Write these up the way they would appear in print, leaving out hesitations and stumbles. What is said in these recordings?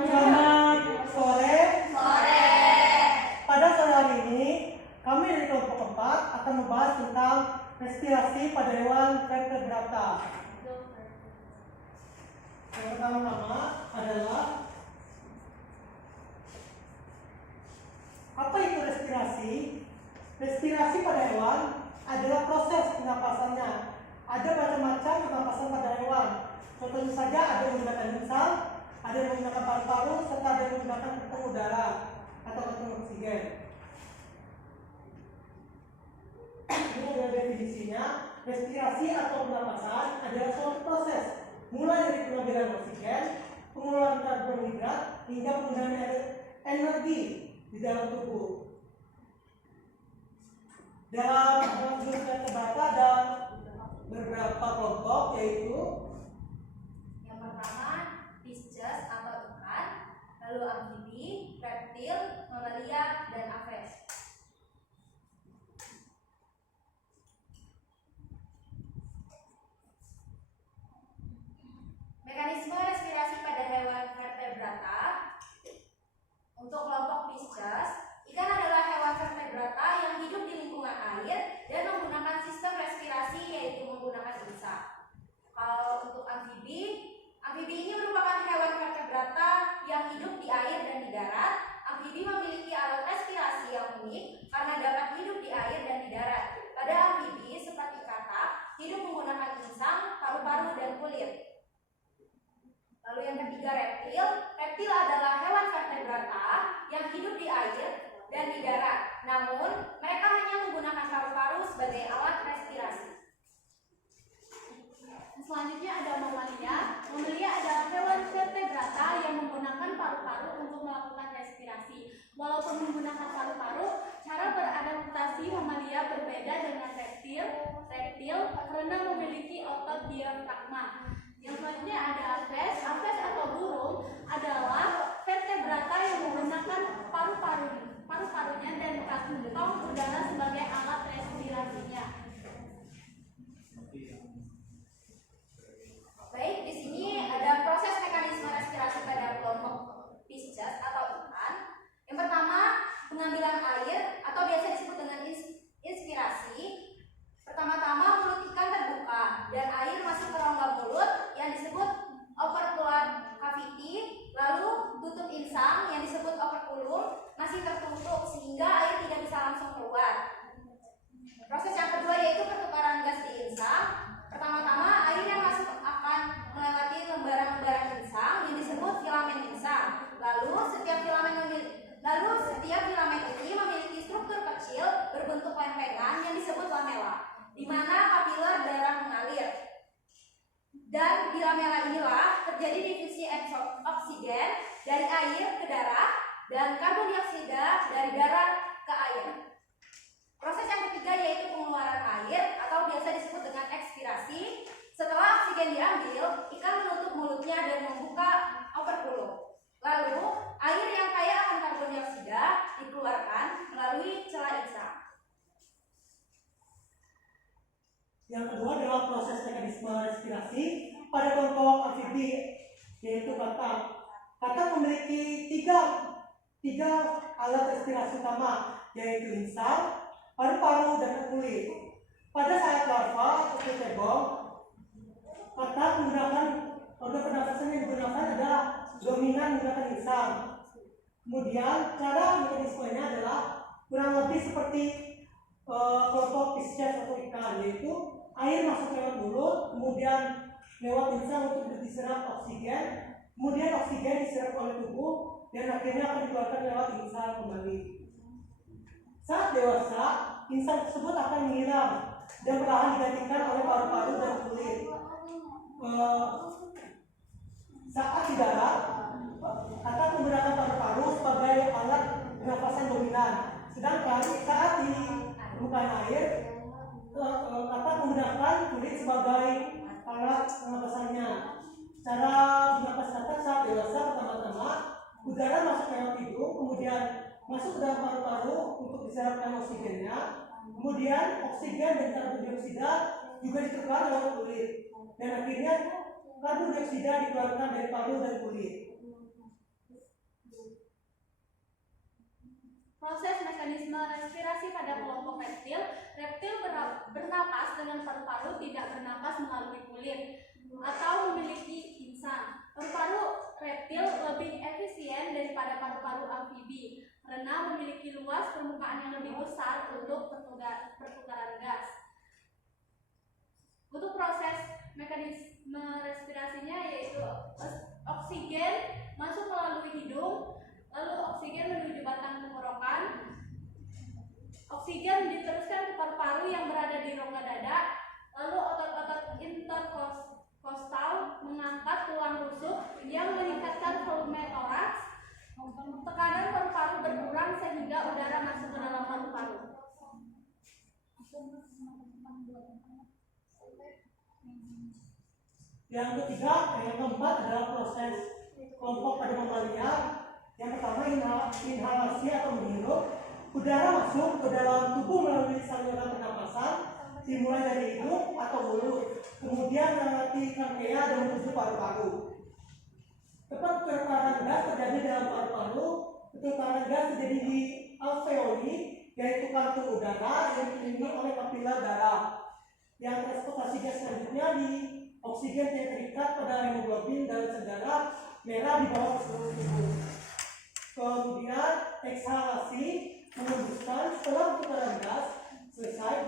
Selamat sore. Sore. Pada sore hari ini, kami dari kelompok 4 akan membahas tentang respirasi pada hewan vertebrata. Yang pertama-tama adalah apa itu respirasi? Respirasi pada hewan adalah proses pernapasannya. Ada macam-macam pernapasan pada hewan. Contohnya saja ada yang menggunakan insang, ada yang menggunakan paru-paru, serta ada yang menggunakan kantong udara atau kantong oksigen. Ini adalah definisinya. Respirasi atau pernapasan adalah suatu proses mulai dari pengambilan oksigen, pengeluaran karbohidrat, hingga penggunaan energi di dalam tubuh. Dalam grup vertebrata ada beberapa kelompok, yaitu Yang pertama, Pisces atau ikan, lalu amfibi, reptil, mamalia, dan aves. Mekanisme respirasi pada hewan vertebrata. Untuk kelompok Pisces, ikan adalah hewan vertebrata yang hidup di lingkungan air dan menggunakan sistem respirasi, yaitu menggunakan insang. Kalau untuk amfibi ini merupakan hewan vertebrata yang hidup di air dan di darat. Amfibi memiliki alat respirasi yang unik karena dapat hidup di air dan di darat. Pada amfibi seperti katak, hidup menggunakan insang, paru-paru, dan kulit. Lalu yang ketiga, reptil. Reptil adalah hewan vertebrata yang hidup di air dan di darat. Namun, mereka hanya menggunakan paru-paru sebagai alat respirasi. Selanjutnya ada mamalia. Mamalia adalah hewan vertebrata yang menggunakan paru-paru untuk melakukan respirasi. Walaupun menggunakan paru-paru, cara beradaptasi mamalia berbeda dengan reptil karena memiliki otot diafragma. Yang selanjutnya ada aves. Aves atau burung adalah vertebrata yang menggunakan paru-parunya dan kantong udara sebagai alat respirasinya. Baik, di sini ada proses mekanisme respirasi pada kelompok Pisces atau ikan. Yang pertama, pengambilan air atau biasa disebut dengan inspirasi. Pertama-tama mulut ikan terbuka dan air masuk ke rongga mulut yang disebut opercular cavity. Lalu tutup insang yang disebut operculum masih tertutup sehingga air tidak bisa langsung keluar. Proses yang kedua yaitu pertukaran gas di insang. Pertama-tama air yang masuk akan melewati lembaran-lembaran insang yang disebut filamen insang. Lalu setiap filamen ini memiliki struktur kecil berbentuk lempengan yang disebut lamela, di mana kapiler darah mengalir. Dan di lamela inilah terjadi difusi oksigen dari air ke darah dan karbon dioksida dari darah ke air. Proses yang ketiga yaitu pengeluaran air atau biasa disebut dengan ekspirasi. Setelah oksigen diambil, ikan menutup mulutnya dan membuka operculum. Lalu, air yang kaya akan karbon dioksida dikeluarkan melalui celah insang. yang kedua adalah proses mekanisme respirasi pada kelompok amfibi, yaitu katak. Katak memiliki tiga alat respirasi utama, yaitu insang, paru-paru, dan kulit. Pada saat larva atau cebong, katak menggunakan organ pernafasan yang digunakan adalah dominan menggunakan insang. Kemudian cara mekanismenya adalah kurang lebih seperti kelompok Pisces atau ikan, yaitu air masuk lewat mulut, kemudian lewat insang untuk diserap oksigen, kemudian oksigen diserap oleh tubuh, dan akhirnya akan dikeluarkan lewat insang kembali. Saat dewasa, insang tersebut akan menghilang dan perlahan digantikan oleh paru-paru dan kulit. Saat di darat, katak menggunakan paru-paru sebagai alat pernafasan dominan. Sedangkan saat di permukaan air, katak menggunakan kulit sebagai alat pernafasannya. Cara bernapas katak saat dewasa pertama-tama udara masuk lewat hidung, kemudian masuk ke dalam paru-paru untuk diserapkan oksigennya. Kemudian oksigen dan karbon dioksida juga ditukar lewat kulit, dan akhirnya karbon dioksida dikeluarkan dari paru dan kulit. merespirasi pada kelompok reptil. Reptil bernapas dengan paru-paru, tidak bernapas melalui kulit atau memiliki insan. Paru-paru reptil lebih efisien daripada paru-paru amfibi karena memiliki luas permukaan yang lebih besar untuk pertukaran gas. Untuk proses mekanisme respirasinya yaitu oksigen masuk melalui hidung, lalu oksigen menuju batang tenggorokan. Oksigen diteruskan ke paru-paru yang berada di rongga dada, lalu otot-otot interkostal mengangkat tulang rusuk yang meningkatkan volume toraks. Tekanan paru-paru berkurang sehingga udara masuk ke dalam paru-paru. Yang ketiga, yang keempat adalah proses kelompok pada mamalia. Yang pertama inhalasi atau menghirup. Udara masuk ke dalam tubuh melalui saluran pernapasan, dimulai dari hidung atau mulut, kemudian melewati trachea dan menuju paru-paru. Pertukaran gas terjadi dalam paru-paru. Pertukaran gas terjadi di alveoli, yaitu kantung udara yang dikelilingi oleh kapila darah. Yang transportasi gas selanjutnya di oksigen yang terikat pada hemoglobin dalam sel darah merah di bawah seluruh tubuh. Kemudian eksalasi mengembuskan. Setelah pertukaran gas selesai,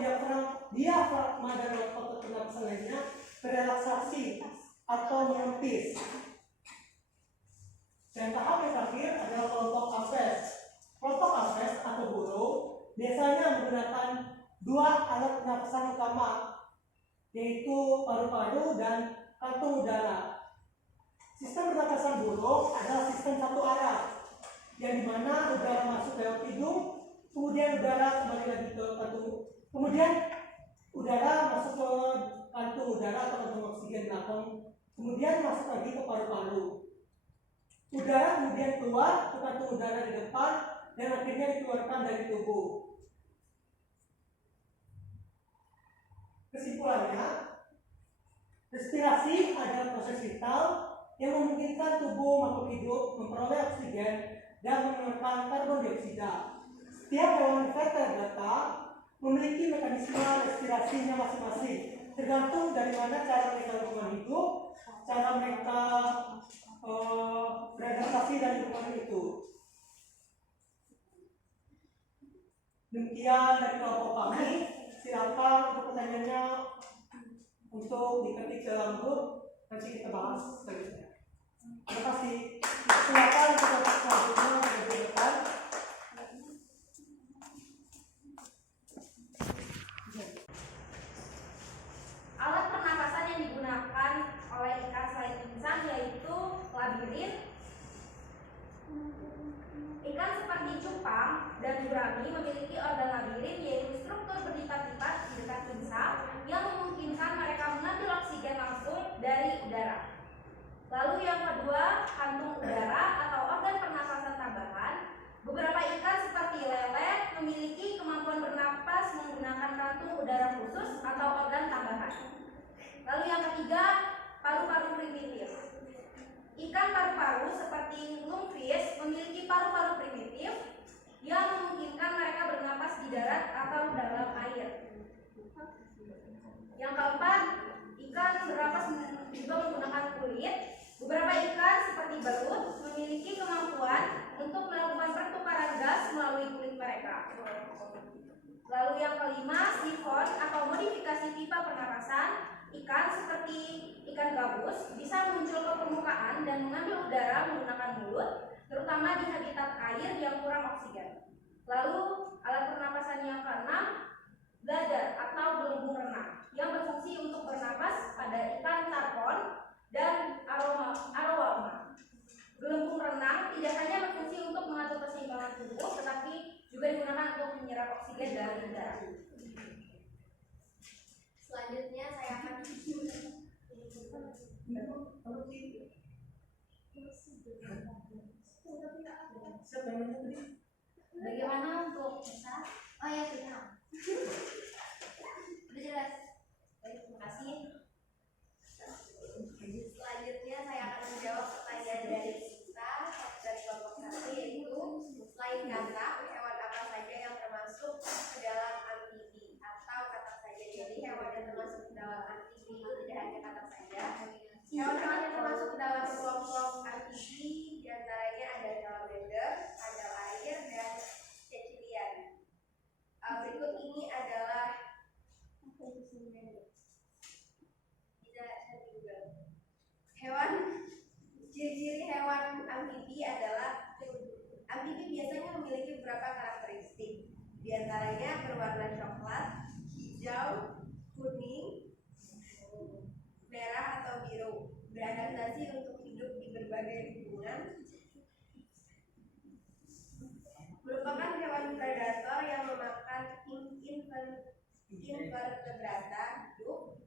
diafragma dan otot pernapasan lainnya berelaksasi atau menepis. Dan tahap yang terakhir adalah kelompok apes. Kelompok apes atau burung biasanya menggunakan dua alat pernapasan utama, yaitu paru-paru dan kantung udara. Sistem pernapasan burung adalah sistem satu arah, yang dimana udara masuk lewat hidung, kemudian udara kembali lagi ke kantung, kemudian udara masuk ke kantung udara atau kantung oksigen belakang, kemudian masuk lagi ke paru-paru. Udara kemudian keluar ke kantung udara di depan dan akhirnya dikeluarkan dari tubuh. Kesimpulannya, respirasi adalah proses vital yang memungkinkan tubuh makhluk hidup memperoleh oksigen dan mengeluarkan karbon dioksida. Setiap hewan vertebrata memiliki mekanisme respirasinya masing-masing, tergantung dari mana cara mereka berhubungan hidup, cara mereka beradaptasi dan lingkungan itu. Demikian dari kelompok kami. Silakan untuk pertanyaannya untuk diketik dalam grup, nanti kita bahas selanjutnya. Terima kasih. Silakan untuk kelompok selanjutnya di depan. Alat pernapasan yang digunakan oleh ikan selain insan yaitu labirin. Ikan seperti cupang dan gurami memiliki organ labirin, yaitu struktur berlipat-lipat di dekat ginsang yang memungkinkan mereka mengambil oksigen langsung dari udara. Lalu yang kedua, kantung udara atau organ pernapasan tambahan. Beberapa ikan seperti lele memiliki kemampuan bernapas menggunakan kantung udara khusus atau organ tambahan. Lalu yang ketiga, paru-paru primitif. Ikan paru-paru seperti lungfish memiliki paru-paru primitif yang memungkinkan mereka bernapas di darat atau dalam air. Yang keempat, ikan bernapas juga menggunakan kulit. Beberapa ikan seperti belut memiliki kemampuan untuk melakukan pertukaran gas melalui kulit mereka. Lalu yang kelima, sifon atau modifikasi pipa pernapasan. Ikan seperti ikan gabus bisa muncul ke permukaan dan mengambil udara menggunakan mulut, terutama di habitat air yang kurang oksigen. Lalu alat pernapasan yang keenam, bladder atau gelembung renang yang berfungsi untuk bernapas pada ikan tarpon dan arowalma. Gelembung renang tidak hanya berfungsi untuk mengatur keseimbangan tubuh, tetapi juga digunakan untuk menyerap oksigen dari udara. Selanjutnya saya akan bagaimana untuk bisa? Oh ya, final. Udah jelas. Baik, terima kasih. Selanjutnya saya akan menjawab pertanyaan dari kita dari kelompok 1, yaitu selain kata, hewan apa saja yang termasuk amfibi adalah amfibi biasanya memiliki beberapa karakteristik. Di antaranya berwarna coklat, hijau, kuning, merah atau biru, beradaptasi untuk hidup di berbagai lingkungan, merupakan hewan predator yang memakan invertebrata hidup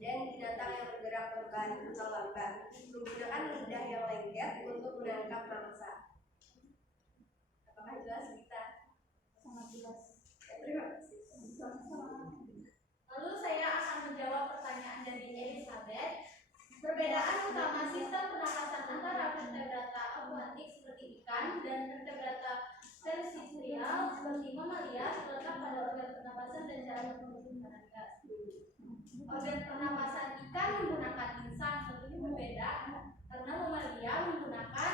dan binatang yang bergerak pelan atau lambat, menggunakan lidah yang lengket untuk menangkap mangsa. Apakah jelas kita? Sangat jelas. Terima kasih. Lalu saya akan menjawab pertanyaan dari Elizabeth. Perbedaan utama sistem pernapasan antara vertebrata akuatik seperti ikan dan vertebrata terrestrial seperti mamalia terletak pada organ pernapasan dan cara mengeluarkan gas. Organ pernapasan ikan menggunakan insang, tentunya berbeda karena mamalia menggunakan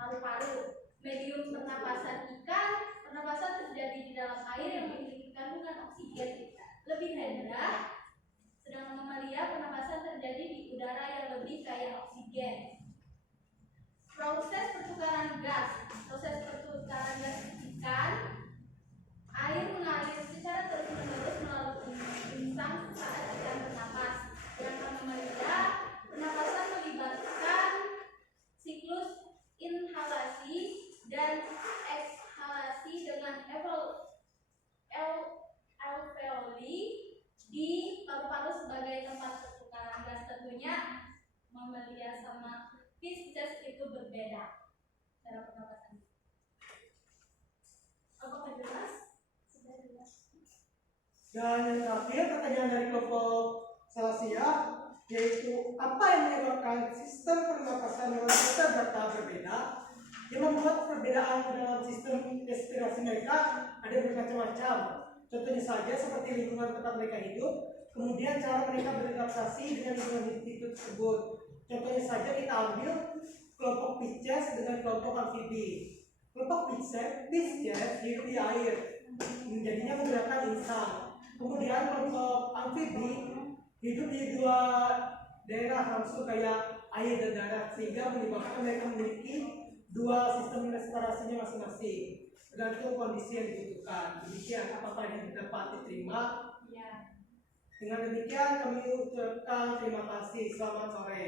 paru-paru. Medium pernapasan ikan, pernapasan terjadi di dalam air yang memiliki kandungan oksigen lebih rendah, sedangkan mamalia pernapasan terjadi di udara yang lebih kaya oksigen. Proses pertukaran gas ikan, air mengalir secara terus-menerus melalui insang saat ikan bernapas. Sedangkan mamalia pernapasan melibatkan siklus inhalasi dan ekshalasi dengan alveoli di paru-paru sebagai tempat pertukaran gas. Tentunya mamalia sama Pisces itu berbeda cara pernapasan. Apakah jelas? Sudah jelas. Dan yang terakhir pertanyaan dari kelompok Salasia, yaitu apa yang menyebabkan sistem pernapasan hewan vertebrata berbeda, yang membuat perbedaan dalam sistem respirasi mereka ada bermacam-macam. Contohnya saja seperti lingkungan tempat mereka hidup, kemudian cara mereka beradaptasi dengan lingkungan hidup tersebut. Contohnya saja kita ambil kelompok Pisces dengan kelompok amfibi. Kelompok Pisces hidup di air, menjadinya menggunakan insang. Kemudian kelompok amfibi hidup di dua daerah langsung kayak air dan darat, sehingga menyebabkan mereka memiliki dua sistem respirasinya masing-masing, tergantung kondisi yang dibutuhkan. Demikian apakah yang dapat diterima? Ya. Dengan demikian kami ucapkan terima kasih. Selamat sore.